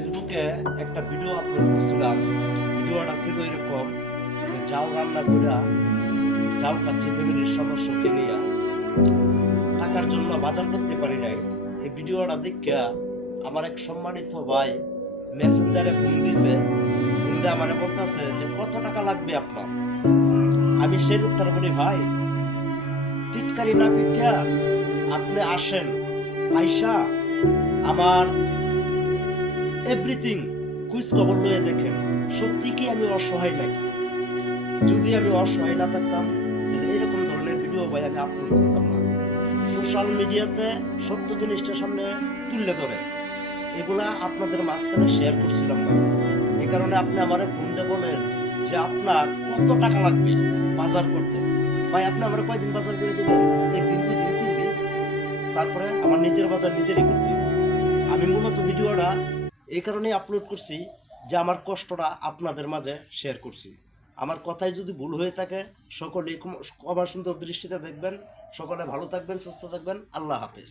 ফেসবুকে একটা video upload করছিলাম। ভিডিওটা ছিল এরকম যে জাল রান্না কইরা জাল খাচ্ছি ফ্যামিলির সদস্যকে নিয়ে, টাকার জন্য বাজার করতে পারি নাই। এই ভিডিওটা দেখিয়া আমার এক সম্মানিত ভাই মেসেঞ্জারে ফোন দিছে। ফোন দিয়ে আমার বলতেছে যে কত টাকা লাগবে আপনার। আমি সেই লোকটার বলি, ভাই টিটকারি না পিঠা, আপনি আসেন, আইসা আমার এভরিথিং কুইজ খবর লয়ে দেখেন সত্যি কি আমি অসহায় নাকি। যদি আমি অসহায় না থাকতাম তাহলে এরকম ধরনের ভিডিও ভাই আমি আপলোড করতাম না। সোশ্যাল মিডিয়াতে সত্য জিনিসটা সামনে তুলে ধরে এগুলা আপনাদের মাঝখানে শেয়ার করছিলাম না। এই কারণে আপনি আমার ফোন দিয়ে বলেন যে আপনার কত টাকা লাগবে বাজার করতে। ভাই আপনি আমার কয়দিন বাজার করে দেবেন? একদিন, দুদিন, 3 দিন। তারপরে আমার নিজের বাজার নিজেরই করতে হবে। আমি মূলত ভিডিওটা এই কারণেই আপলোড করছি যে আমার কষ্টটা আপনাদের মাঝে শেয়ার করছি। আমার কথায় যদি ভুল হয়ে থাকে সকলে ক্ষমা সুন্দর দৃষ্টিতে দেখবেন। সকলে ভালো থাকবেন, সুস্থ থাকবেন। আল্লাহ হাফেজ।